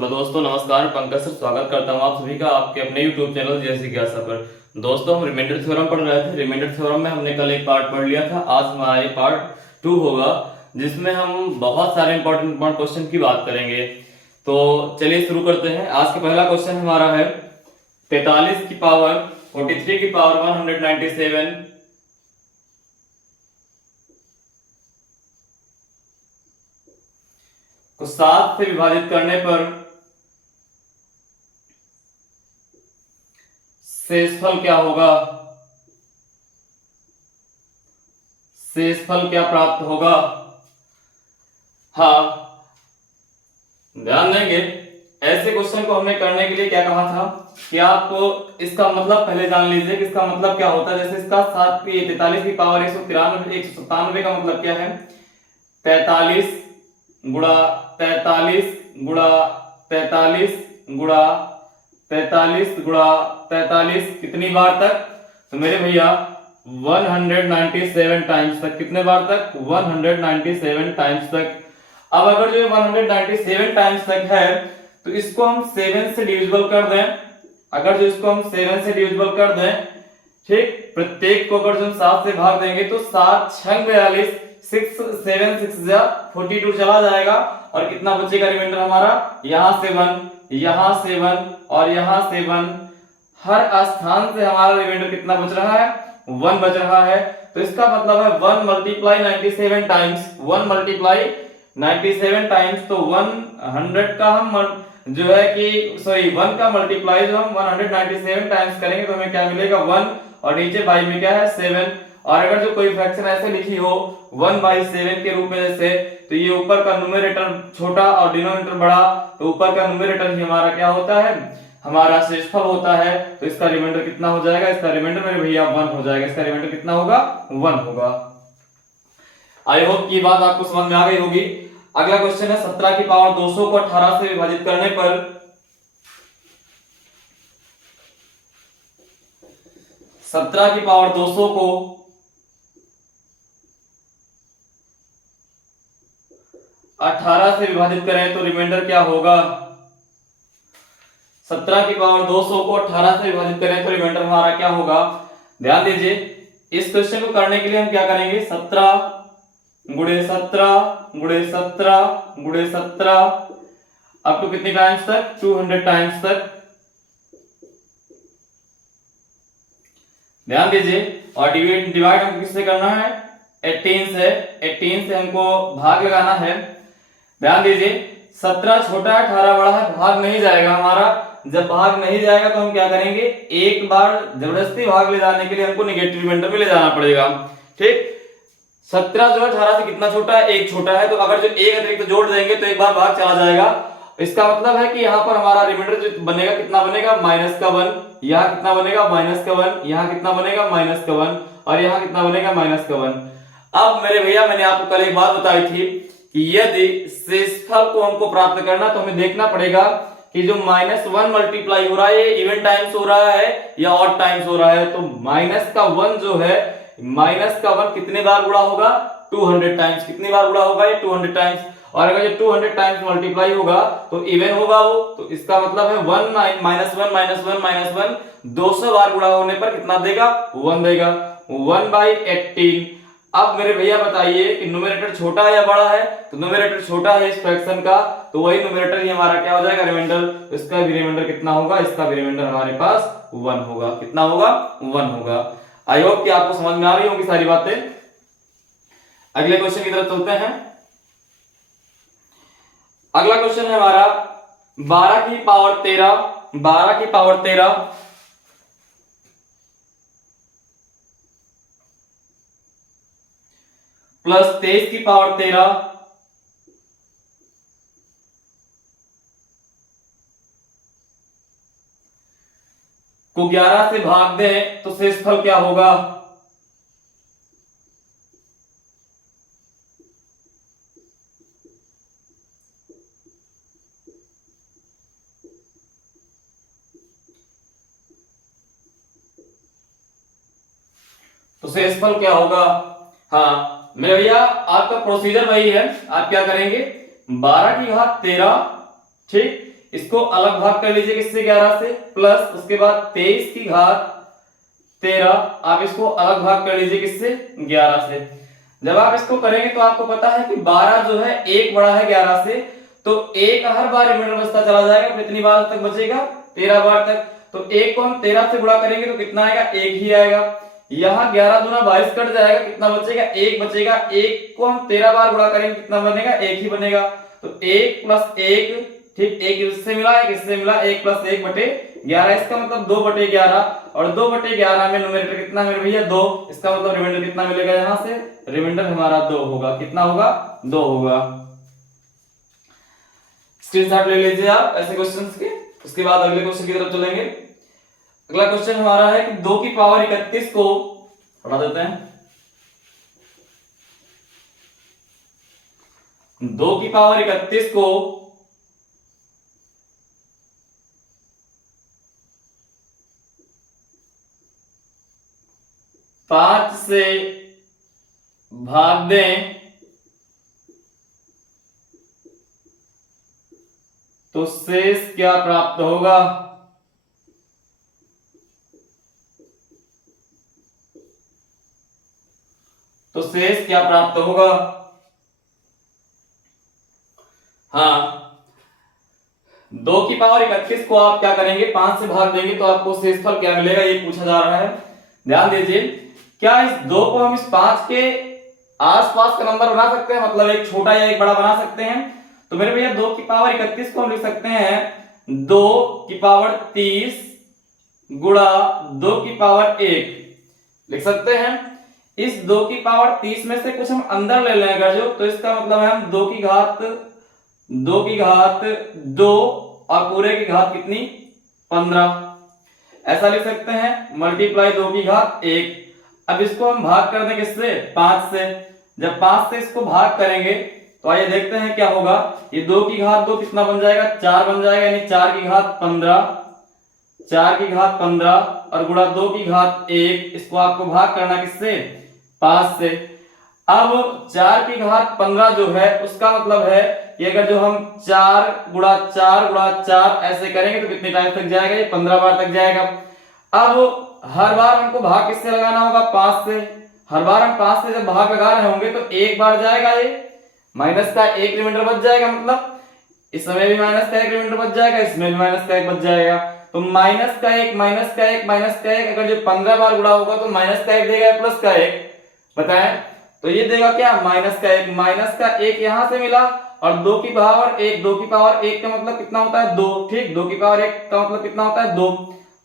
Hello दोस्तों, नमस्कार। Pankaj sir स्वागत करता हूं आप सभी का आपके अपने YouTube चैनल जैसे जिज्ञासा पर। दोस्तों, हम रिमाइंडर थ्योरम पढ़ रहे थे। रिमाइंडर थ्योरम में हमने कल एक पार्ट पढ़ लिया था। आज हमारा ये पार्ट 2 होगा, जिसमें हम बहुत सारे इंपॉर्टेंट क्वेश्चन की बात करेंगे। तो चलिए शुरू करते हैं। आज का पहला क्वेश्चन हमारा है 43 की पावर 43 की पावर 197 को 7 से विभाजित करने पर शेषफल क्या होगा। शेषफल क्या प्राप्त होगा। हाँ, ध्यान देंगे। ऐसे क्वेश्चन को हमने करने के लिए क्या कहा था कि आपको इसका मतलब पहले जान लीजिए कि इसका मतलब क्या होता है। जैसे इसका 43 की पावर 197 का मतलब क्या है। 43 गुणा 43 गुणा 43 गुणा 43 गुणा 43 कितनी बार तक। तो मेरे भैया 197 टाइम्स तक। कितने बार तक? 197 टाइम्स तक। अब अगर जो 197 टाइम्स तक है तो इसको हम 7 से डिविजिबल कर दें। अगर जो इसको हम 7 से डिविजिबल कर दें, ठीक, प्रत्येक को अगर जो हम 7 से भाग देंगे तो 7 6 42 7 6 42 चला जाएगा। और कितना बचेगा रिमाइंडर हमारा? यहां से 1, यहां से 1 और यहां से 1। हर स्थान से हमारा रिमाइंडर कितना बच रहा है? 1 बच रहा है। तो इसका मतलब है 1 मल्टीप्लाई 97 टाइम्स। 1 मल्टीप्लाई 97 टाइम्स तो 100 का हम जो है कि सॉरी 1 का मल्टीप्लाई जो हम 197 टाइम्स करेंगे तो हमें क्या मिलेगा? 1 और नीचे बाई में क्या है? 7। और अगर जो कोई फ्रैक्शन ऐसे लिखी हो 1/7 के रूप में जैसे, तो ये ऊपर का न्यूमरेटर छोटा और डिनोमिनेटर बड़ा, तो ऊपर का न्यूमरेटर ही हमारा क्या होता है? हमारा शेषफल होता है। तो इसका रिमाइंडर कितना हो जाएगा? इसका रिमाइंडर मेरे भैया 1 हो जाएगा। इसका रिमाइंडर कितना होगा? 1 होगा। आई होप की बात आपको समझ में आ गई होगी। अगला क्वेश्चन है 17 की पावर 200 को 18 से विभाजित करने पर 17 की पावर 200 को 18 से विभाजित करें तो रिमाइंडर क्या होगा। 17 की पावर 200 को 18 से विभाजित करें तो रिमाइंडर हमारा क्या होगा। ध्यान दीजिए, इस क्वेश्चन को करने के लिए हम क्या करेंगे? 17 गुणे 17 गुणे 17 गुणे 17 अप टू कितने टाइम्स तक? 200 टाइम्स तक। ध्यान दीजिए। और डिवाइड हमको किससे करना है? 18 से। 18 से हमको भाग लगाना है। ध्यान दीजिए, 17 छोटा है, 18 बड़ा है, भाग नहीं जाएगा हमारा। जब भाग नहीं जाएगा तो हम क्या करेंगे? एक बार जबरदस्ती भाग ले जाने के लिए हमको नेगेटिव रिमाइंडर में ले जाना पड़ेगा। ठीक, 17 जो है 18 से कितना छोटा है? 1 छोटा है। तो अगर जो एक अतिरिक्त जोड़ देंगे तो एक बार भाग चला जाएगा। इसका मतलब है कि यहाँ पर हमारा रिमाइंडर जो बनेगा कितना बनेगा? -1। यहाँ कितना बनेगा? -1। यहाँ कितना बनेगा? -1। और यहाँ कितना बनेगा? -1। अब मेरे भैया मैंने आपको कल एक बात बताई थी कि यदि शेषफल को हमको प्राप्त करना तो हमें देखना पड़ेगा कि जो -1 मल्टीप्लाई हो रहा है ये इवन टाइम्स हो रहा है या ऑड टाइम्स हो रहा है। तो -1 जो है, -1 कितने बार गुणा होगा? 200 टाइम्स। कितनी बार गुणा होगा? ये 200 टाइम्स। और अगर ये 200 टाइम्स मल्टीप्लाई होगा तो इवन होगा वो। तो इसका मतलब है 1 -1 -1 200 बार गुणा होने पर कितना देगा? 1 देगा। 1/18। अब मेरे भैया बताइए कि न्यूमरेटर छोटा है या बड़ा है? तो न्यूमरेटर छोटा है इस फ्रैक्शन का, तो वही न्यूमरेटर ही हमारा क्या हो जाएगा? रिमाइंडर। इसका भी रिमाइंडर कितना होगा? इसका भी रिमाइंडर हमारे पास 1 होगा। कितना होगा? 1 होगा। आई होप कि आपको समझ में आ रही होंगी सारी बातें। अगले क्वेश्चन की तरफ चलते हैं। अगला क्वेश्चन है हमारा 12 की पावर 13 प्लस 23 की पावर 13 को 11 से भाग दें तो शेषफल क्या होगा। तो शेषफल क्या होगा? हाँ मेरे भैया, आपका प्रोसीजर वही है। आप क्या करेंगे? 12 की घात 13, ठीक, इसको अलग भाग कर लीजिए किससे 11 से, प्लस उसके बाद 23 की घात 13, आप इसको अलग भाग कर लीजिए किससे 11 से। जब आप इसको करेंगे तो आपको पता है कि 12 जो है 1 बड़ा है 11 से, तो 1 हर बार रिमाइंडर बचता चला जाएगा, कितनी बार तक बचेगा 13 बार तक। तो 1 को हम 13 से गुणा करेंगे तो कितना आएगा 1 ही आएगा। यहाँ 11 दूना 22 कट जाएगा, कितना बचेगा 1 बचेगा। 1 को हम 13 बार गुणा करेंगे कितना बनेगा 1 ही बनेगा। तो 1 प्लस 1, ठीक 1 इससे मिला 1 इससे मिला, 1 प्लस 1 बटे 11, इसका मतलब 2 बटे 11, और 2 बटे 11 में न्यूमरेटर कितना मेरे भैया 2, इसका मतलब रिमाइंडर कितना मिलेगा यहाँ से, रिमाइंडर हमारा 2 होगा। कितना होगा 2 होगा। स्क्रीनशॉट ले लीजिए आप ऐसे क्वेश्चंस के। उसके बाद अगले क्वेश्चन की तरफ चलेंगे। अगला क्वेश्चन हमारा है कि 2 की पावर 31 को हटा देते हैं, 2 की पावर 31 को 5 से भाग दें तो शेष क्या प्राप्त होगा। तो शेष क्या प्राप्त होगा। हाँ, 2 की पावर 31 को आप क्या करेंगे 5 से भाग देंगे तो आपको शेषफल क्या मिलेगा, ये पूछा जा रहा है। ध्यान दीजिए, क्या इस 2 को हम इस 5 के आसपास का नंबर बना सकते हैं, मतलब एक छोटा या एक बड़ा बना सकते हैं। तो मेरे भैया 2 की पावर 31 को हम लिख सकते हैं 2 की पावर 30 गुणा 2 की पावर 1 लिख सकते हैं। इस 2 की पावर 30 में से कुछ हम अंदर ले लें अगर जो, तो इसका मतलब है हम 2 की घात 2 और पूरे की घात कितनी 15, ऐसा लिख सकते हैं, मल्टीप्लाई 2 की घात 1। अब इसको हम भाग कर दें किससे 5 से। जब 5 से इसको भाग करेंगे तो आइए देखते हैं क्या होगा। ये 2 की घात 2 कितना बन जाएगा 4 बन जाएगा, यानी 4 की घात 15, 4 की घात 15 और गुणा 2 की घात 1, इसको आपको भाग करना किससे 5 से। अब 4 की घात 15 जो है उसका मतलब है कि अगर जो हम 4 गुणा 4 ऐसे करेंगे तो कितने टाइम तक जाएगा, ये 15 बार तक जाएगा। अब हर बार हमको भाग किससे लगाना होगा 5 से। हर बार हम 5 से जब भाग लगा रहे होंगे तो एक बार जाएगा, ये माइनस का 1 रिमाइंडर बच जाएगा, मतलब इस समय भी माइनस का 1 रिमाइंडर बच जाएगा, इसमें भी माइनस का 1 बच जाएगा। तो माइनस का 1 माइनस का 1 माइनस का 1, अगर जो 15 बार गुणा होगा तो माइनस का 1 देगा प्लस का 1 बताएं, तो ये देगा क्या माइनस का 1। माइनस का 1 यहां से मिला और 2 की पावर 1, 2 की पावर 1 का मतलब कितना होता है 2, ठीक 2 की पावर 1 का मतलब कितना होता है 2,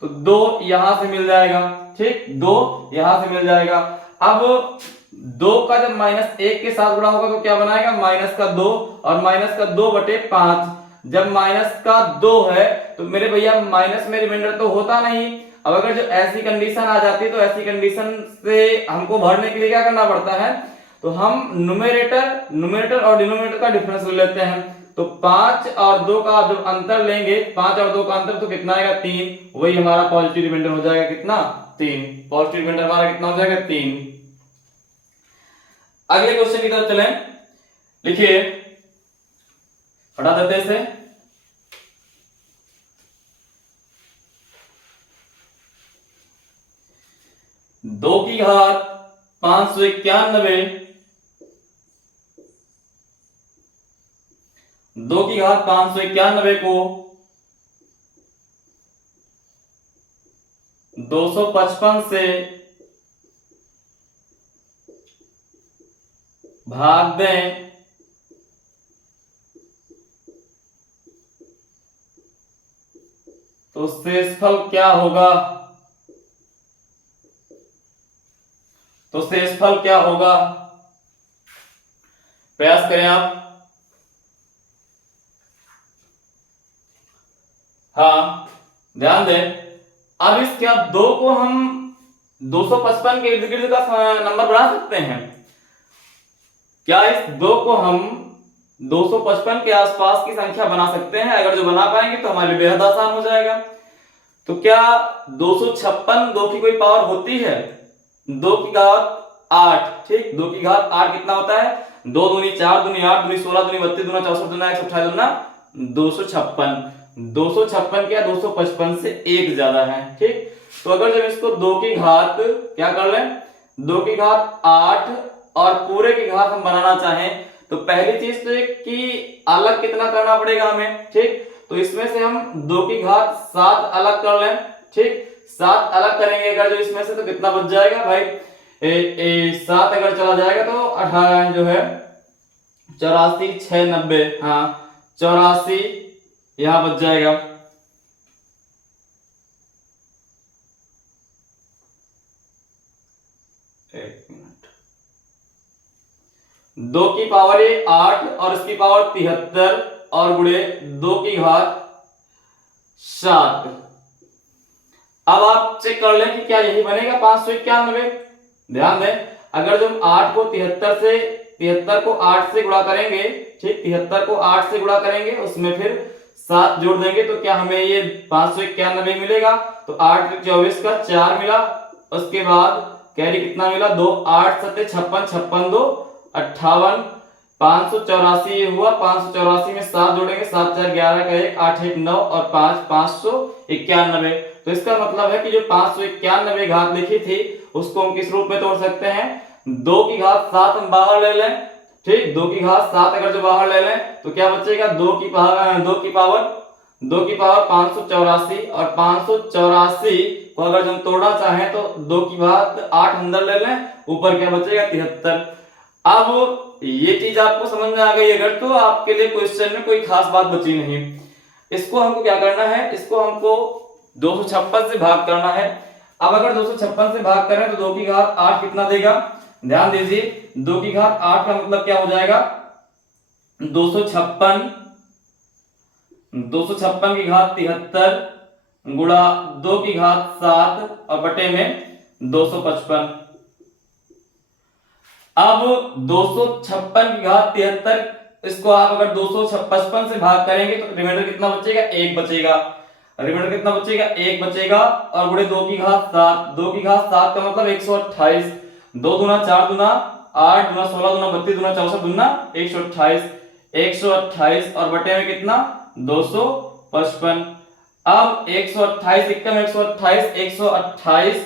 तो 2 यहां से मिल जाएगा, ठीक 2 यहां से मिल जाएगा। अब 2 का जब माइनस 1 के साथ गुणा होगा तो क्या बनाएगा माइनस का 2 और माइनस का 2 बटे 5। जब माइनस का 2 है तो मेरे भैया माइनस में रिमाइंडर तो होता नहीं। अब अगर जो ऐसी कंडीशन आ जाती है तो ऐसी कंडीशन से हमको भरने के लिए क्या करना पड़ता है, तो हम न्यूमरेटर और डिनोमिनेटर का डिफरेंस ले लेते हैं। तो 5 और 2 का जब अंतर लेंगे, 5 और 2 का अंतर तो कितना आएगा 3, वही हमारा पॉजिटिव रिमाइंडर हो जाएगा कितना 3, पॉजिटिव रिमाइंडर हमारा कितना हो जाएगा 3। अगले क्वेश्चन की तरफ चलें, लिखिए हटा देते इसे। दो की घात 591, 2 की घात 591 को 255 से भाग दें तो शेषफल क्या होगा। तो शेषफल क्या होगा, प्रयास करें आप। हाँ ध्यान दें, अब इस क्या 2 को हम 255 के इर्द गिर्द का नंबर बना सकते हैं। क्या इस 2 को हम 255 के आसपास की संख्या बना सकते हैं। अगर जो बना पाएंगे तो हमारे लिए बेहद आसान हो जाएगा। तो क्या 256 2 की कोई पावर होती है, 2 की घात 8, ठीक 2 की घात 8 कितना होता है 2 दूनी 4 दूनी 8 दूनी 16 दूनी 32 दूना 64 दूना 128 दूना 256। 256 क्या 255 से 1 ज्यादा है। ठीक, तो अगर जब इसको 2 की घात क्या कर लें, 2 की घात 8 और पूरे की घात हम बनाना चाहें तो पहली चीज तो एक कि अलग कितना करना पड़ेगा हमें। ठीक, तो इसमें से हम 2 की घात 7 अलग कर लें। ठीक, 7 अलग करेंगे अगर जो इसमें से तो कितना बच जाएगा भाई, 7 अगर चला जाएगा तो 18 जो है 84 6 90, हाँ 84 यहां बच जाएगा। एक मिनट, 2 की पावर 8 और इसकी पावर 73 और गुणे 2 की घात 7। अब आप चेक कर लें कि क्या यही बनेगा 591। ध्यान दें, अगर जब 8 को 73 को 8 से गुणा करेंगे, ठीक 73 को 8 से गुणा करेंगे, उसमें फिर 7 जोड़ देंगे तो क्या हमें ये 591 मिलेगा। तो 8 24 का 4 मिला, उसके बाद कैरी कितना मिला 2, 8 7 56, 56 2 58, 584 ये हुआ। 584 में 7 जोड़ेंगे, 7 4 11 का 1, 8 1 9 और 5 591। तो इसका मतलब है कि जो 591 घात लिखी थी उसको हम किस रूप में तोड़ सकते हैं, 2 की घात 7 हम बाहर ले लें। ठीक, 2 की घात 7 अगर जो बाहर ले लें तो क्या बचेगा, 2 की पावर 584 और 584 को अगर हम तोड़ना चाहें तो 2 की घात 8 अंदर ले लें, ऊपर क्या बचेगा 73। अब ये चीज आपको समझ में आ गई अगर, तो आपके लिए क्वेश्चन में कोई खास बात बची नहीं। इसको हमको क्या करना है, इसको हमको 256 से भाग करना है। अब अगर 256 से भाग करें तो 2 की घात 8 कितना देगा, ध्यान दीजिए 2 की घात 8 का मतलब क्या हो जाएगा 256 की घात 73 गुणा 2 की घात 7 और बटे में 255। अब 256 की घात 73, इसको आप अगर 255 से भाग करेंगे तो रिमाइंडर कितना बचेगा, 1 बचेगा। रिमाइंडर कितना बचेगा, 1 बचेगा और गुणे 2 की घात 7, 2 की घात 7 का मतलब 128, 2 दूना 4 दूना 8 दूना 16 दूना 32 दूना 64 दूना 128 और बटे में कितना 255। अब 128 एकम 128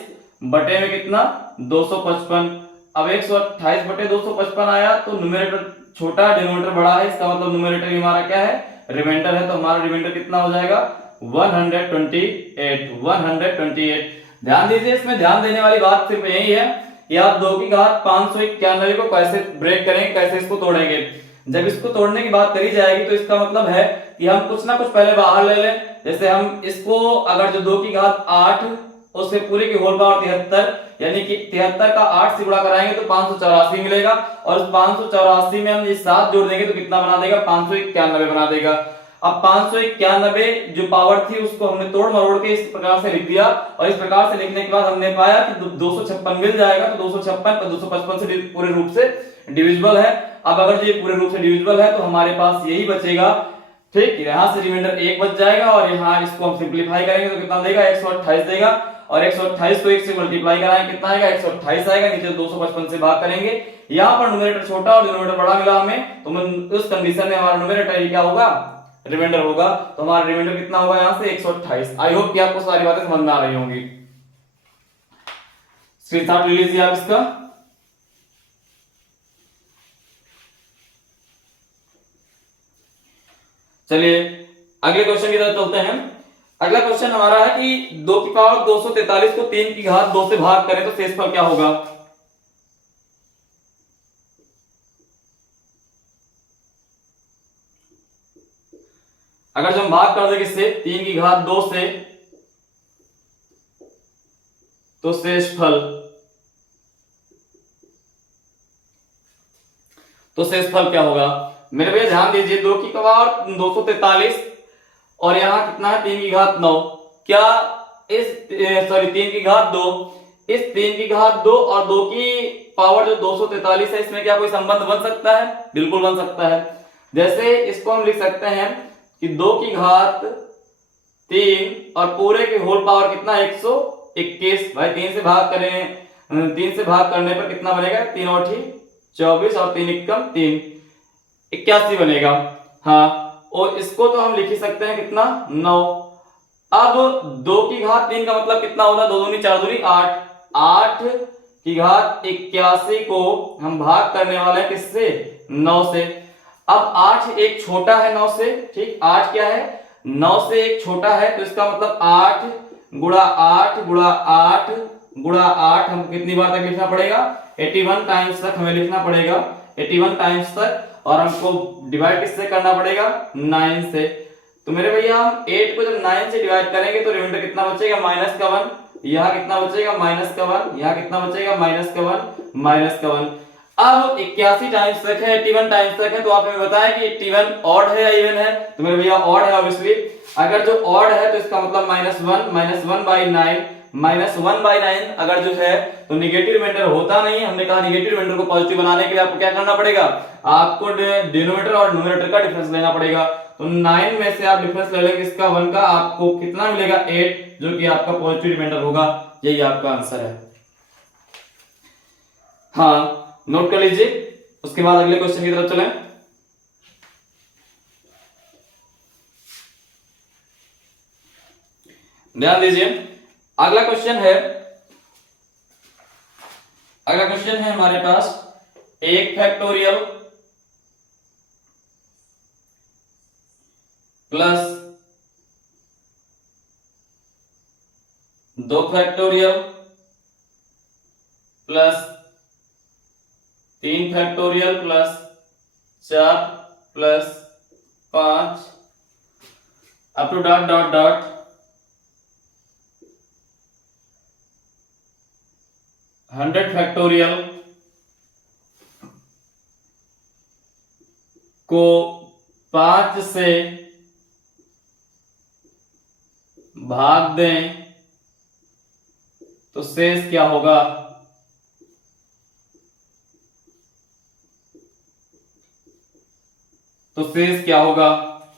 बटे में कितना 255। अब 128 बटे 255 आया तो न्यूमरेटर छोटा डिनोमिनेटर बड़ा है, इसका मतलब न्यूमरेटर हमारा क्या है, रिमाइंडर है। तो हमारा रिमाइंडर कितना हो जाएगा 128। ध्यान दीजिए, इसमें ध्यान देने वाली बात सिर्फ यही है कि आप 2 की घात 591 को कैसे ब्रेक करेंगे, कैसे इसको तोड़ेंगे। जब इसको तोड़ने की बात करी जाएगी तो इसका मतलब है कि हम कुछ ना कुछ पहले बाहर ले लें। जैसे हम इसको अगर जो 2 की घात 8 उससे पूरे की होल पावर 73, यानी कि 73 का 8 से गुणा कराएंगे तो 584 मिलेगा और 584 में हम ये 7 जोड़ देंगे तो कितना बना देगा 591 बना देगा। अब 591 जो पावर थी उसको हमने तोड़ मरोड़ के इस प्रकार से लिख दिया और इस प्रकार से लिखने के बाद हमने पाया कि 256 मिल जाएगा। तो 256 पर 255 से पूरे रूप से डिविजिबल है। अब अगर ये पूरे रूप से डिविजिबल है तो हमारे पास यही बचेगा। ठीक, यहां से रिमाइंडर 1 बच जाएगा और यहाँ इसको हम सिंप्लीफाई करेंगे तो कितना देगा 128 देगा और 128 को 1 से मल्टीप्लाई कराएंगे कितना आएगा 128 आएगा। नीचे 255 से भाग करेंगे, यहाँ पर न्यूमरेटर छोटा और डिनोमिनेटर बड़ा मिला हमें, तो उस कंडीशन में हमारा न्यूमरेटर क्या होगा, रिमाइंडर होगा। तो हमारा रिमाइंडर कितना होगा यहाँ से 128। आई होप कि आपको सारी बातें समझ में आ रही होंगी। स्क्रीनशॉट ले लीजिए आप इसका। चलिए अगले क्वेश्चन की तरफ चलते हैं। अगला क्वेश्चन हमारा है कि 2 की पावर 243 को 3 की घात 2 से भाग करें तो शेषफल क्या होगा। अगर जो हम भाग कर दें किससे 3 की घात 2 से तो शेषफल क्या होगा। मेरे भैया ध्यान दीजिए 2 की पावर 243 और यहां कितना है 3 की घात 9। क्या इस 3 की घात 2, इस 3 की घात 2 और 2 की पावर जो 243 है इसमें क्या कोई संबंध बन सकता है, बिल्कुल बन सकता है। जैसे इसको हम लिख सकते हैं कि 2 की घात 3 और पूरे के होल पावर कितना 121। भाई 3 से भाग करें, 3 से भाग करने पर कितना बनेगा 3 और 24 और 3 एकम 3 81 बनेगा। हाँ, और इसको तो हम लिख ही सकते हैं कितना 9। अब 2 की घात 3 का मतलब कितना होता है, 2 दूनी 4 दूनी 8, 8 की घात 81 को हम भाग करने वाले हैं किससे, 9 से। अब 8 एक छोटा है 9 से, ठीक, 8 क्या है 9 से एक छोटा है, तो इसका मतलब 8 गुणा 8 गुणा 8 गुणा 8 हमको कितनी बार तक लिखना पड़ेगा, 81 टाइम्स तक हमें लिखना पड़ेगा, 81 टाइम्स तक। और हमको डिवाइड किससे करना पड़ेगा, 9 से। तो मेरे भैया हम 8 को जब 9 से डिवाइड करेंगे तो रिमाइंडर कितना बचेगा, -1, यहाँ कितना बचेगा -1, यहाँ कितना बचेगा -1, -1। अब 81 टाइम्स तक है, 81 टाइम्स तक है, तो आप हमें बताएं कि 81 ऑड है या इवन है, तो मेरे भैया ऑड है ऑब्वियसली। अगर जो ऑड है तो इसका मतलब -1/9, -1/9 अगर जो है तो निगेटिव रिमाइंडर होता नहीं है। हमने कहा निगेटिव रिमाइंडर को पॉजिटिव बनाने के लिए आपको क्या करना पड़ेगा, आपको डिनोमिनेटर और न्यूमरेटर का डिफरेंस लेना पड़ेगा। तो 9 में से आप डिफरेंस ले लेंगे इसका 1 का, आपको कितना मिलेगा 8, जो कि आपका पॉजिटिव रिमाइंडर होगा। यही आपका आंसर है। हाँ, नोट कर लीजिए। उसके बाद अगले क्वेश्चन की तरफ चलें। ध्यान दीजिए, अगला क्वेश्चन है हमारे पास 1 factorial plus 2 factorial plus 3 factorial plus 4 plus 5 up to dot dot dot 100 factorial को 5 से भाग दें तो शेष क्या होगा। तो शेष क्या होगा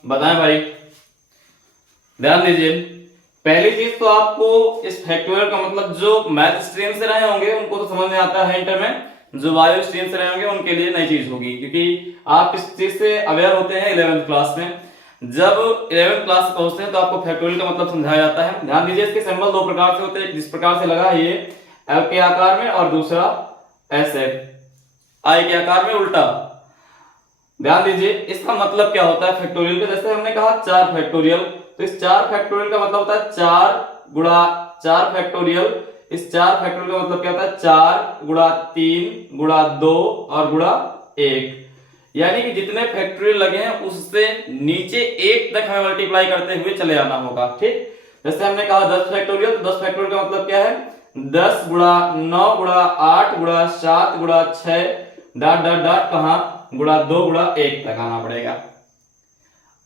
बताएं भाई। ध्यान दीजिए, पहली चीज तो आपको इस फैक्टोरियल का मतलब जो मैथ स्ट्रीम से रहे होंगे उनको तो समझ में आता है इंटर में, जो बायो स्ट्रीम से रहे होंगे उनके लिए नई चीज होगी, क्योंकि आप इस चीज से अवेयर होते हैं 11th क्लास में। जब 11th क्लास में पहुंचते हैं तो आपको फैक्टोरियल का मतलब समझाया जाता है। ध्यान दीजिए, इसके सिंबल 2 प्रकार से होते हैं, जिस प्रकार से लगा है ये एल के आकार में और दूसरा ऐसे आई के आकार में उल्टा। ध्यान दीजिए, इसका मतलब क्या होता है फैक्टोरियल का। जैसे हमने कहा 4 फैक्टोरियल, तो इस 4 फैक्टोरियल का मतलब होता है 4 गुणा 4 फैक्टोरियल। इस 4 फैक्टोरियल का मतलब क्या होता है 4 गुणा 3 गुणा 2 और गुणा 1, यानी कि जितने फैक्टोरियल लगे हैं उससे नीचे 1 तक हमें मल्टीप्लाई करते हुए चले आना होगा। ठीक, जैसे हमने कहा 10 फैक्टोरियल, तो 10 फैक्टोरियल का मतलब क्या है 10 गुणा 9 गुणा 8 गुणा 7 गुणा 6 डॉट डॉट डॉट कहां गुणा 2 गुणा 1 तक आना पड़ेगा।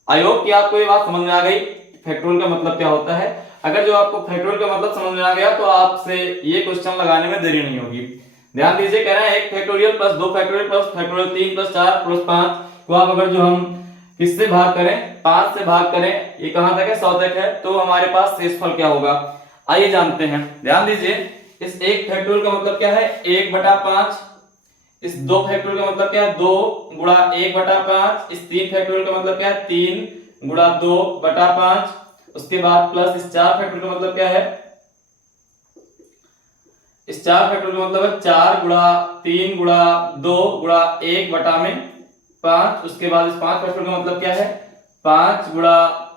आई होप कि आपको ये बात समझ में आ गई फैक्टोरियल का मतलब क्या होता है। अगर जो आपको फैक्टोरियल का मतलब समझ में आ गया तो आपसे ये क्वेश्चन लगाने में देरी नहीं होगी। ध्यान दीजिए, कह रहे हैं 1 factorial plus 2 factorial plus factorial 3 plus 4 plus 5 को आप अगर जो हम किससे भाग करें 5 से भाग करें, ये कहां तक है 100 तक है, तो हमारे पास शेषफल क्या होगा आइए जानते हैं। ध्यान दीजिए, इस 1 फैक्टोरियल का मतलब क्या है 1/5, इस 2 फैक्टोरियल का मतलब क्या है 2 गुणा 1/5, इस 3 फैक्टोरियल का मतलब क्या है 3 गुणा 2/5, उसके बाद प्लस इस 4 फैक्टोरियल का मतलब क्या है, इस 4 फैक्टोरियल का मतलब है 4 गुणा 3 गुणा 2 गुणा 1/5, उसके बाद इस 5 फैक्टोरियल का मतलब क्या है 5 गुणा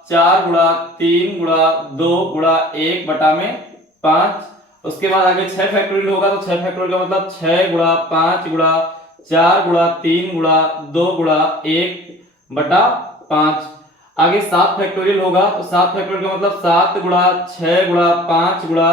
4 गुणा 3 गुणा 2 गुणा 1/5, उसके बाद आगे 6 फैक्टोरियल होगा, तो 6 फैक्टोरियल का मतलब 6 गुणा 5 गुणा 4 गुणा 3 गुणा 2 गुणा 1/5, आगे 7 फैक्टोरियल होगा, तो 7 फैक्टोरियल का मतलब 7 गुणा 6 गुणा 5 गुणा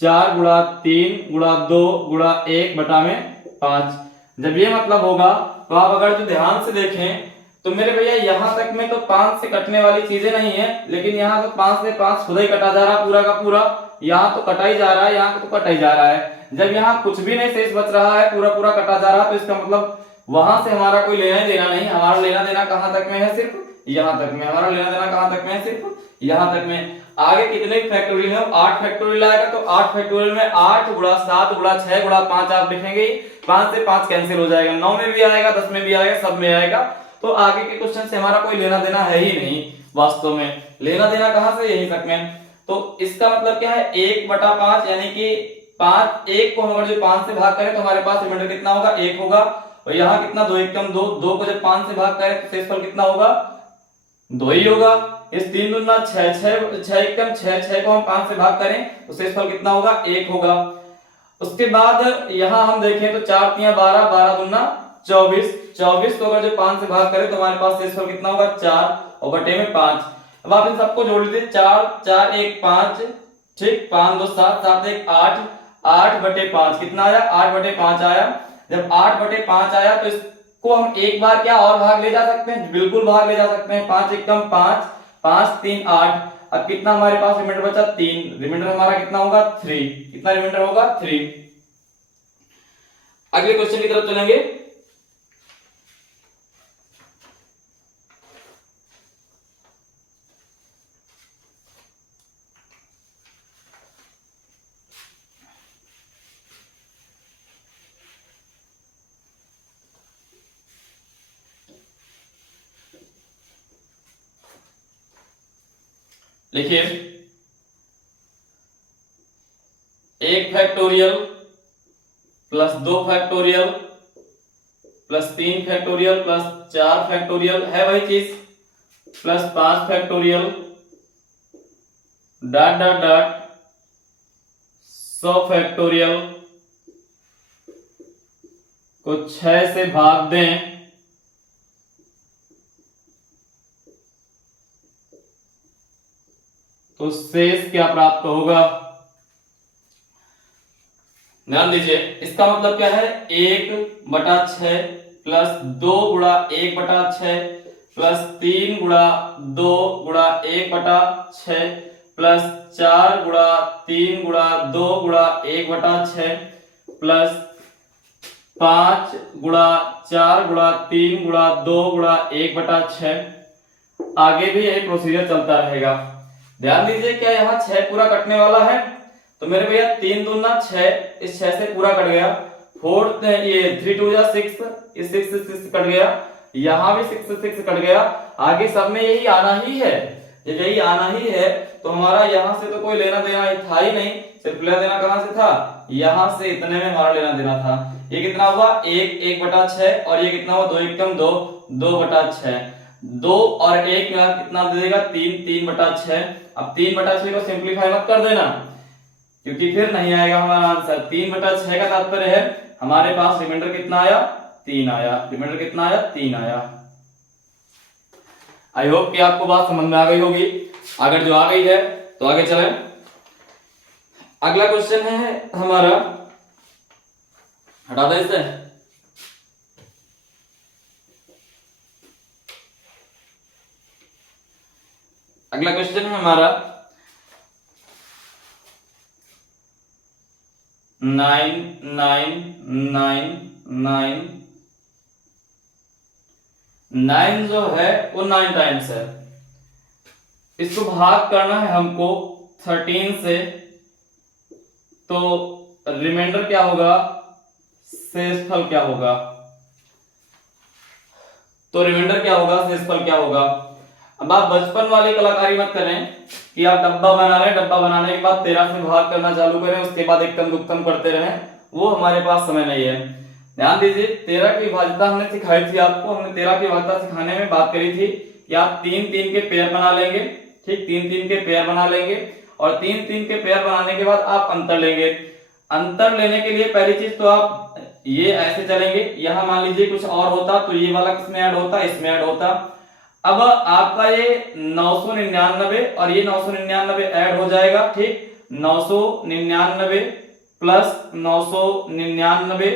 4 गुणा 3 गुणा 2 गुणा 1/5। जब ये मतलब होगा तो आप अगर जो ध्यान से देखें तो मेरे भैया यहां तक में तो 5 से कटने वाली चीजें नहीं है, लेकिन यहाँ तो 5 से 5 खुदा ही कटा जा रहा है पूरा का पूरा, यहाँ तो कटा ही जा रहा है, यहाँ तो कटा ही जा रहा है। जब यहाँ कुछ भी नहीं शेष बच रहा है, पूरा पूरा कटा जा रहा है, तो इसका मतलब वहां से हमारा कोई लेना ही देना नहीं। हमारा लेना देना कहां तक में है, सिर्फ यहां तक में। हमारा लेना देना कहां तक में है, सिर्फ यहां तक में। आगे कितने फैक्टोरियल है 8 फैक्टोरियल आएगा, तो 8 फैक्टोरियल में 8 गुणा 7 गुणा 6 गुणा 5 आप लिखेंगे, 5 से 5 कैंसिल हो जाएगा, 9 में भी आएगा 10 में भी आएगा सब में आएगा, तो आगे के क्वेश्चन से हमारा कोई लेना देना है ही नहीं, वास्तव में लेना देना कहां से, यही तक में। तो इसका मतलब क्या है, 1/5 यानी कि 5, 1 को हम अगर जो 5 से भाग करें तो हमारे पास रिमाइंडर कितना होगा, 1 होगा। और यहाँ कितना, 2 एकम 2, 2 को जब 5 से भाग करें तो शेषफल कितना होगा, 2 ही होगा। इस 3 दूना 6, 6 एकम 6, 6 को हम 5 से भाग करें तो शेषफल कितना होगा, 1 होगा। उसके बाद यहाँ हम देखें तो 4 3 12, 12 दूना 24, 24 को अगर जो 5 से भाग करें तो हमारे पास शेषफल कितना होगा, 4 और बटे में 5। अब आप इन सबको जोड़ लीजिए, 4 4 1 5, ठीक, 5 2 7, 7 1 8, 8 बटे 5 कितना आया, 8 बटे 5 आया। जब 8 बटे 5 आया तो इसको हम एक बार क्या और भाग ले जा सकते हैं, बिल्कुल भाग ले जा सकते हैं। 5 एकम 5, 5 3 8। अब कितना हमारे पास रिमाइंडर बचा, 3। रिमाइंडर हमारा कितना होगा, 3। कितना रिमाइंडर होगा, 3। अगले क्वेश्चन की तरफ चलेंगे। लिखिए 1 factorial plus 2 factorial plus 3 factorial plus 4 factorial है वही चीज, plus 5 factorial dot dot dot 100 factorial को 6 से भाग दें तो शेष क्या प्राप्त होगा। ध्यान दीजिए, इसका मतलब क्या है, 1/6 प्लस 2 गुणा 1/6 प्लस 3 गुणा 2 गुणा 1/6 प्लस 4 गुणा 3 गुणा 2 गुणा 1/6 प्लस 5 गुणा 4 गुणा 3 गुणा 2 गुणा 1/6। आगे भी यही प्रोसीजर चलता रहेगा। ध्यान दीजिए, क्या यहाँ 6 पूरा कटने वाला है, तो मेरे भैया 3 दूना 6, इस 6 से पूरा कट गया। 4 ये 3 2 6, इस 6 से 6 कट गया, यहाँ भी 6 से 6 कट गया। आगे सब में यही आना ही है, जब यही आना ही है तो हमारा यहाँ से तो कोई लेना देना था ही नहीं, सिर्फ लेना देना कहां से था, यहाँ से इतने में हमारा लेना देना था। ये कितना हुआ, 1/6 और ये कितना हुआ, 2 एकम 2, 2/6। 2 और 1 कितना दे देगा, 3, 3/6। अब 3/6 को सिंप्लीफाई मत कर देना क्योंकि फिर नहीं आएगा हमारा आंसर। 3/6 का तात्पर्य है हमारे पास रिमाइंडर कितना आया, 3 आया। रिमाइंडर कितना आया, 3 आया। आई होप कि आपको बात समझ में आ गई होगी। अगर जो आ गई है तो आगे चलें। अगला क्वेश्चन है हमारा, हटा दे इसे, अगला क्वेश्चन है हमारा 9 9 9 9 9 जो है वो 9 टाइम्स है। इसको भाग करना है हमको 13 से, तो रिमाइंडर क्या होगा, शेषफल क्या होगा, तो रिमाइंडर क्या होगा, शेषफल क्या होगा। अब आप बचपन वाली कलाकारी मत करें कि आप डब्बा बना रहे हैं, डब्बा बनाने के बाद 13 से भाग करना चालू करें, उसके बाद एकम दुक्कम करते रहें, वो हमारे पास समय नहीं है। ध्यान दीजिए, 13 की विभाज्यता हमने सिखाई थी आपको, हमने 13 की विभाज्यता सिखाने में बात करी थी कि आप 3 3 के पेयर बना लेंगे, ठीक, 3 3 के पेयर बना लेंगे और 3 3 के पेयर बनाने के बाद आप अंतर लेंगे। अंतर लेने के लिए पहली चीज तो आप ये ऐसे चलेंगे, यहां मान लीजिए कुछ और होता तो ये वाला किसमें ऐड होता, इसमें ऐड होता। अब आपका ये 999 और ये 999 ऐड हो जाएगा, ठीक, 999 प्लस 999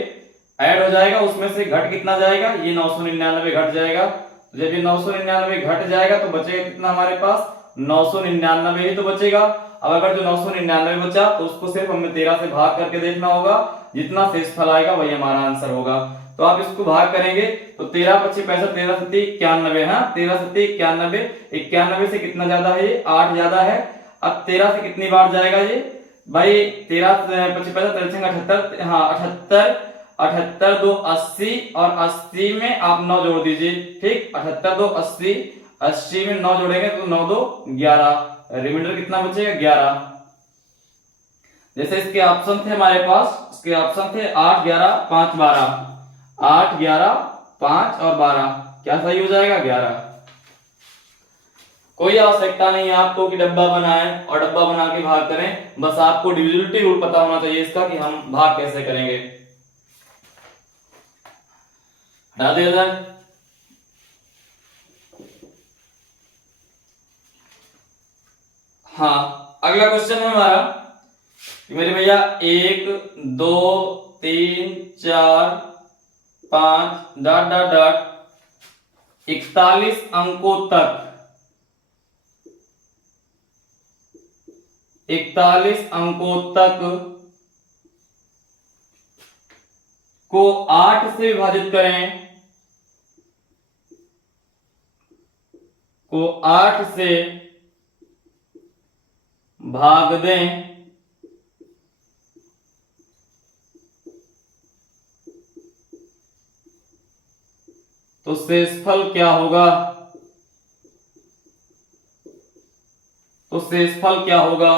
ऐड हो जाएगा, उसमें से घट कितना जाएगा, ये 999 घट जाएगा। तो जब ये 999 घट जाएगा तो बचेगा कितना हमारे पास, 999 ही तो बचेगा। अब अगर जो 999 बचा तो उसको सिर्फ हमें 13 से भाग करके देखना होगा, जितना शेषफल आएगा वही हमारा आंसर होगा। तो आप इसको भाग करेंगे तो 13 25 65, 13 7 91, हाँ 13 7 91, 91 से कितना ज्यादा है, ये 8 ज्यादा है। अब 13 से कितनी बार जाएगा ये भाई, 13 25 65 73 78, हाँ 78, 78 2 80 और 80 में आप 9 जोड़ दीजिए। ठीक, 78 2 80, 80 में 9 जोड़ेंगे तो 9 2 11, रिमाइंडर कितना बचेगा 11। जैसे इसके ऑप्शन थे हमारे पास, इसके ऑप्शन थे 8 11 5 12, 8 11 5 और 12, क्या सही हो जाएगा 11। कोई आवश्यकता नहीं है आपको कि डब्बा बनाएं और डब्बा बना के भाग करें, बस आपको डिविजिबिलिटी रूल पता होना चाहिए इसका कि हम भाग कैसे करेंगे। हटा दिया जाए। हाँ, अगला क्वेश्चन है हमारा कि मेरे भैया 1 2 3 4 5 डॉट डॉट डॉट 41 अंकों तक, 41 अंकों तक को 8 से विभाजित करें, को 8 से भाग दें तो शेषफल क्या होगा, तो शेषफल क्या होगा।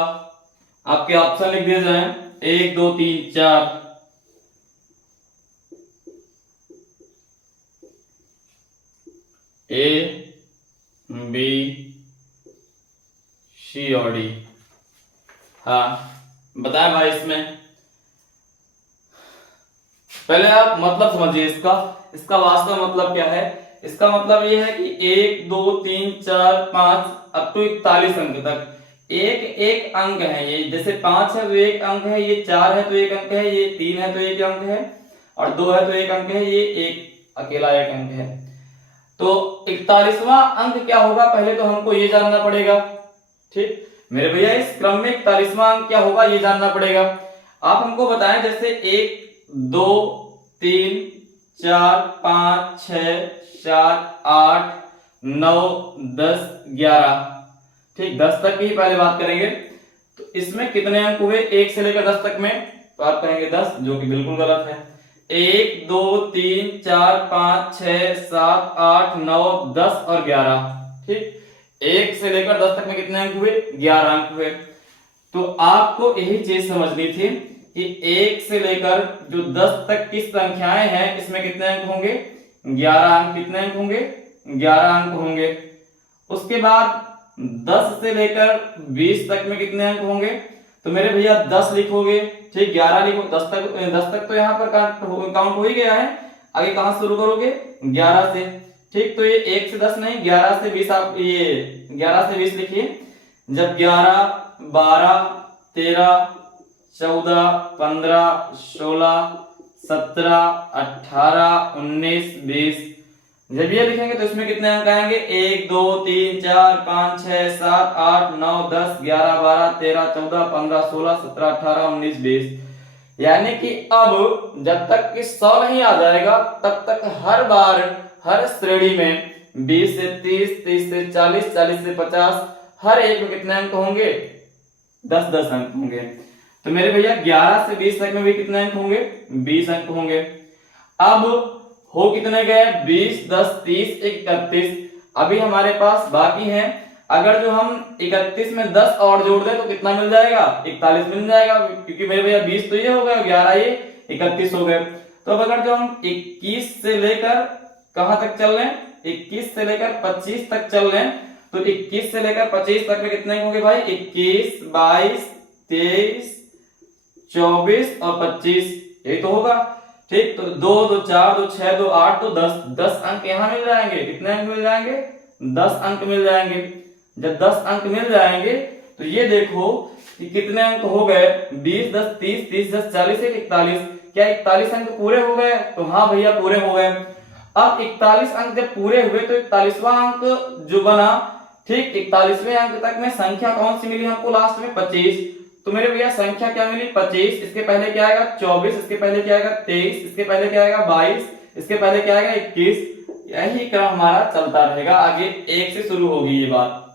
आपके ऑप्शन लिख दिए जाए 1 2 3 4, ए बी सी और डी। हाँ बताएं भाई, इसमें पहले आप मतलब समझिए इसका, इसका वास्तव मतलब क्या है। इसका मतलब ये है कि 1 2 3 4 5 अप टू 41 अंक तक एक एक अंक है। ये जैसे 5 है तो एक अंक है, ये 4 है तो एक अंक है, ये 3 है तो एक अंक है, और 2 है तो एक अंक है, ये एक अकेला एक अंक है। तो 41वां अंक क्या होगा पहले तो हमको ये जानना पड़ेगा। ठीक मेरे भैया, इस क्रम में 41वां अंक क्या होगा ये जानना पड़ेगा। आप हमको बताएं, जैसे 1 2 3 4 5 6 7 8 9 10 11, ठीक 10 तक की पहले बात करेंगे। तो इसमें कितने अंक हुए 1 से लेकर 10 तक में, तो आप कहेंगे 10, जो कि बिल्कुल गलत है। 1 2 3 4 5 6 7 8 9 10 और 11, ठीक 1 से लेकर 10 तक में कितने अंक हुए 11 अंक हुए। तो आपको यही चीज समझनी थी कि 1 से लेकर जो 10 तक की संख्याएं हैं इसमें कितने अंक होंगे 11 अंक, कितने अंक होंगे 11 अंक होंगे। उसके बाद 10 से लेकर 20 तक में कितने अंक होंगे, तो मेरे भैया 10 लिखोगे, ठीक 11 लिखो, 10 तक तो यहाँ पर काउंट हो ही गया है, आगे कहां शुरू करोगे 11 से। ठीक तो ये 1 से 10 नहीं 11 से 20, आप ये 11 से 20 लिखिए। जब 11 12 13 14 15 16 17 18 19 20, जब ये लिखेंगे तो इसमें कितने अंक आएंगे 1 2 3 4 5 6 7 8 9 10 11 12 13 14 15 16 17 18 19 20। यानी कि अब जब तक कि 100 नहीं आ जाएगा तब तक हर बार हर श्रेणी में 20 से 30 30 से 40 40 से 50 हर एक में कितने अंक होंगे 10 10 अंक होंगे। तो मेरे भैया 11 से 20 तक में भी कितने अंक होंगे 20 अंक होंगे। अब हो कितने गए 20 10 30 31, अभी हमारे पास बाकी है। अगर जो हम 31 में 10 और जोड़ दें तो कितना मिल जाएगा 41 मिल जाएगा, क्योंकि मेरे भैया 20 तो ये हो गया 11 ये 31 हो गए। तो अब अगर जो हम 21 से लेकर कहां तक चल रहे हैं 21 से लेकर 25 तक चल रहे हैं, तो 21 से लेकर 25 तक में कितने होंगे भाई 21 22 23 24 और 25, यही तो होगा। ठीक तो 2 2 4 2 6 2 8 तो 10 10 अंक यहाँ मिल जाएंगे। कितने अंक मिल जाएंगे 10 अंक मिल जाएंगे। जब 10 अंक मिल जाएंगे तो ये देखो कि कितने अंक हो गए 20 10 30 30 10 40 41, क्या 41 अंक पूरे हो गए, तो हाँ भैया पूरे हो गए। अब 41 अंक जब पूरे हुए तो 41वां अंक जो बना, ठीक 41वें अंक तक में संख्या कौन सी मिली हमको लास्ट में 25। तो मेरे भैया संख्या क्या मिली 25, इसके पहले क्या आएगा 24, इसके पहले क्या आएगा 23, इसके पहले क्या आएगा 22, इसके पहले क्या आएगा 21। यही क्रम हमारा चलता रहेगा, आगे 1 से शुरू होगी ये बात।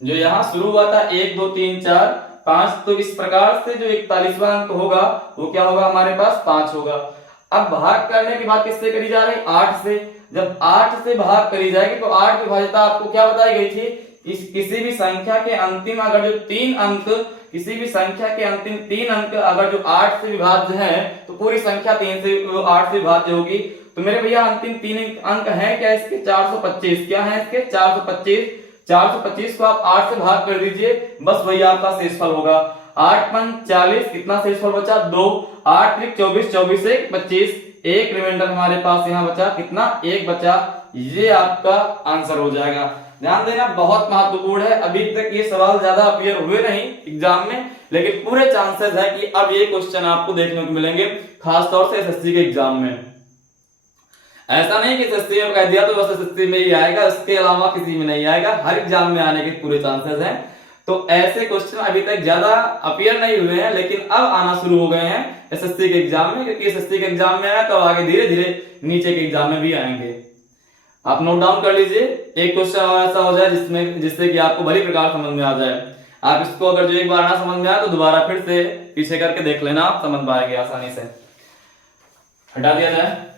जो यहाँ शुरू हुआ था 1 2 3 4, 5, तो इस प्रकार से जो 41वां अंक होगा वो क्या होगा, हमारे पास 5 होगा। अब भाग करने की बात किससे करी जा रही, 8 से। जब 8 से भाग करी जाएगी तो 8 विभाज्यता आपको क्या बताई गई थी, किसी भी संख्या के अंतिम अगर जो 3 अंक, किसी भी संख्या के अंतिम 3 अंक अगर जो 8 से विभाज्य है तो पूरी संख्या 8 से विभाज्य होगी। तो मेरे भैया अंतिम 3 अंक है क्या इसके, 425। क्या है इसके, 425। 425 को आप 8 से भाग कर दीजिए, बस वही आपका शेषफल होगा। 8 पंच 40, कितना शेषफल बचा, 2। 8 त्रिक 24, 24 एक 25, एक रिमाइंडर हमारे पास यहाँ बचा, कितना, 1 बचा। ये आपका आंसर हो जाएगा। ध्यान देना, बहुत महत्वपूर्ण है। अभी तक ये सवाल ज्यादा अपीयर हुए नहीं एग्जाम में, लेकिन पूरे चांसेस है कि अब ये क्वेश्चन आपको देखने को मिलेंगे, खासतौर से एसएससी के एग्जाम में। ऐसा नहीं कि एसएससी में कह दिया तो बस एसएससी में ही आएगा, उसके अलावा किसी में नहीं आएगा, हर एग्जाम में आने के पूरे चांसेस हैं। तो ऐसे क्वेश्चन अभी तक ज्यादा अपीयर नहीं हुए हैं, लेकिन अब आना शुरू हो गए हैं एसएससी के एग्जाम में, क्योंकि एसएससी के एग्जाम में आया तो आगे धीरे धीरे नीचे के एग्जाम में भी आएंगे। आप नोट डाउन कर लीजिए, एक क्वेश्चन ऐसा हो जाए जिससे कि आपको भली प्रकार समझ में आ जाए। आप इसको अगर जो एक बार ना समझ में आए तो दोबारा फिर से पीछे करके देख लेना, आप समझ पाएंगे आसानी से। हटा दिया जाए।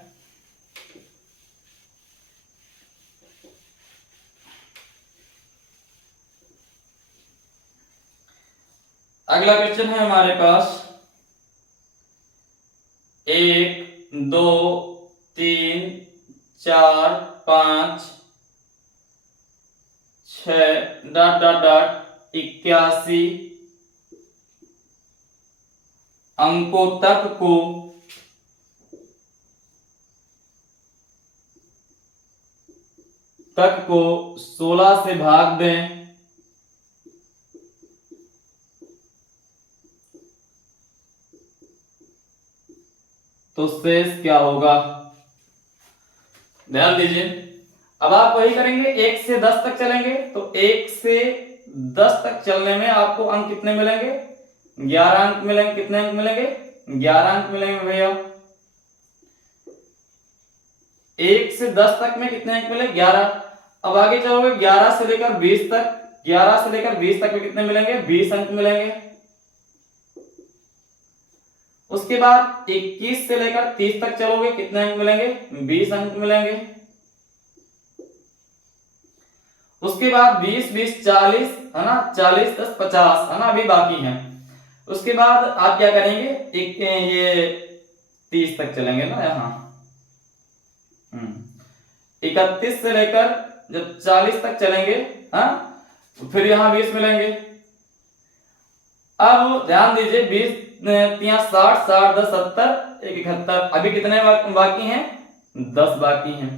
अगला क्वेश्चन है हमारे पास 1 2 3 4 5 6 डॉट डॉट डॉट 81 अंकों तक को 16 से भाग दें तो शेष क्या होगा। ध्यान दीजिए, अब आप वही करेंगे, 1 से 10 तक चलेंगे तो 1 से 10 तक चलने में आपको अंक कितने मिलेंगे, 11 अंक मिलेंगे। कितने अंक मिलेंगे, 11 अंक मिलेंगे भैया। 1 से 10 तक में कितने अंक मिले, 11। अब आगे चलोगे 11 से लेकर 20 तक, 11 से लेकर 20 तक में कितने मिलेंगे, 20 अंक मिलेंगे। उसके बाद 21 से लेकर 30 तक चलोगे, कितने अंक मिलेंगे, 20 अंक मिलेंगे। उसके बाद 20 20 40 है ना, 40 10 50 है ना, अभी बाकी है। उसके बाद आप क्या करेंगे, एक ये 30 तक चलेंगे ना यहाँ, 31 से लेकर जब 40 तक चलेंगे, हाँ, तो फिर यहाँ 20 मिलेंगे। अब ध्यान दीजिए, 20 60 60 10 70 1 71, अभी कितने बाकी हैं, 10 बाकी हैं।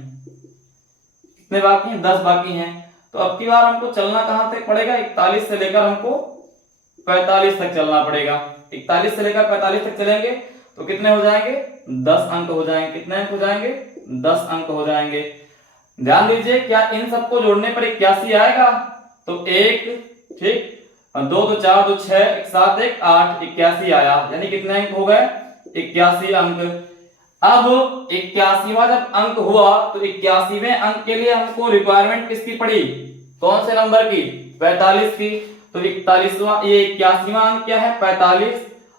कितने बाकी हैं, 10 बाकी हैं। तो अब की बार हमको चलना कहां तक पड़ेगा, 41 से लेकर हमको 45 तक चलना पड़ेगा। 41 से लेकर 45 तक चलेंगे तो कितने हो जाएंगे, 10 अंक हो जाएंगे। कितने अंक हो जाएंगे, 10 अंक हो जाएंगे। ध्यान दीजिए, क्या इन सबको जोड़ने पर 81 आएगा, तो 1 ठीक, 2 2 4 2 6 1 7 1 8, 81 आया। यानी कितने अंक हो गए, 81 अंक। अब 81वां जब अंक हुआ तो 81वें अंक के लिए हमको रिक्वायरमेंट किसकी पड़ी, कौन से नंबर की, 45 की। तो 41वां, ये 81वां अंक क्या है, 45,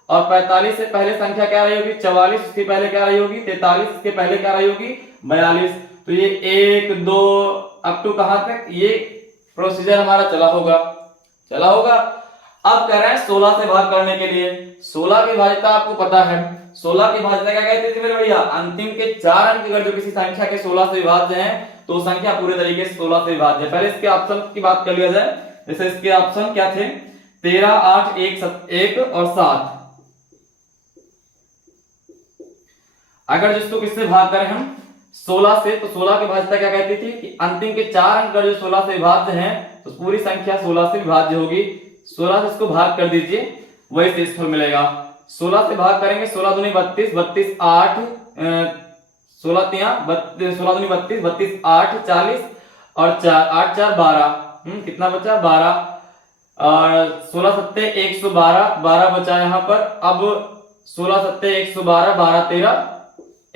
और 45 से पहले संख्या क्या रही होगी, 44, उसके पहले क्या रही होगी, 43, उसके पहले क्या रही होगी, 42। तो ये 1 2 अप टू कहां तक, ये प्रोसीजर हमारा चला होगा। अब कह रहे हैं 16 से भाग करने के लिए। 16 की भाज्यता आपको पता है, 16 की भाज्यता क्या कहते थे मेरे भैया, अंतिम के 4 अंक अगर जो किसी संख्या के 16 से विभाज्य हैं तो संख्या पूरे तरीके से 16 से विभाज्य है। पहले इसके ऑप्शन की बात कर लिया जाए, जैसे इसके ऑप्शन क्या थे, 13 8 1 और 7। अगर जिसको किससे भाग करें हम, 16 से, तो 16 की भाज्यता क्या कहती थी कि अंतिम के 4 अंक अगर जो 16 से विभाज्य हैं तो पूरी संख्या 16 से विभाज्य होगी। 16 से इसको भाग कर दीजिए, वही शेषफल मिलेगा। 16 से भाग करेंगे, 16 दूनी 32, 32 8, 16 तिया 16 दूनी 32, 32 8 40 और 4 8 4 12, कितना बचा, 12। और 16 सत्ते 112, 12 बचा यहाँ पर। अब 16 सत्ते 112, 12 13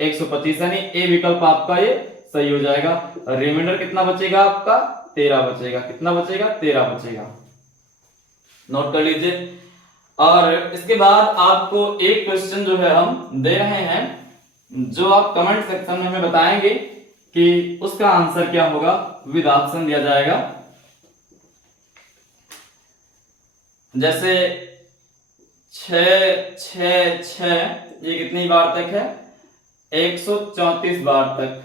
125, यानी ए विकल्प आपका ये सही हो जाएगा। रिमाइंडर कितना बचेगा आपका, 13 बचेगा। कितना बचेगा, 13 बचेगा। नोट कर लीजिए। और इसके बाद आपको एक क्वेश्चन जो है हम दे रहे हैं, जो आप कमेंट सेक्शन में हमें बताएंगे कि उसका आंसर क्या होगा, विद ऑप्शन दिया जाएगा। जैसे 6 6 6 ये कितनी बार तक है, 134 बार तक।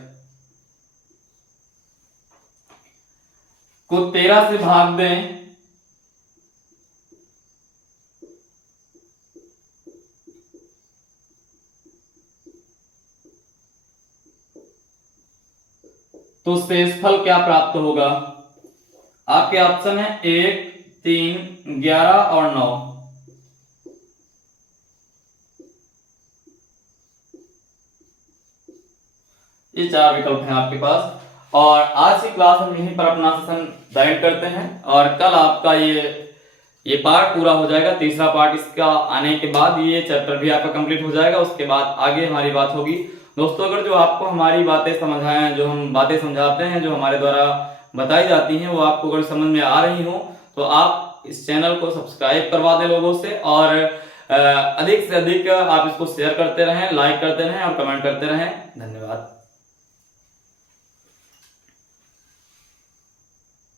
को 13 से भाग दें तो शेषफल क्या प्राप्त होगा। आपके ऑप्शन है 1 3 11 और 9। ये 4 विकल्प हैं आपके पास। और आज की क्लास हम यहीं पर अपना सेशन ज्वाइन करते हैं और कल आपका ये पार्ट पूरा हो जाएगा। तीसरा पार्ट इसका आने के बाद ये चैप्टर भी आपका कंप्लीट हो जाएगा। उसके बाद आगे हमारी बात होगी। दोस्तों, अगर जो आपको हमारी बातें समझ आए, जो हम बातें समझाते हैं, जो हमारे द्वारा बताई जाती हैं, वो आपको अगर समझ में आ रही हो तो आप इस चैनल को सब्सक्राइब करवा दें लोगों से, और अधिक से अधिक आप इसको शेयर करते रहें, लाइक करते रहें और कमेंट करते रहें। धन्यवाद।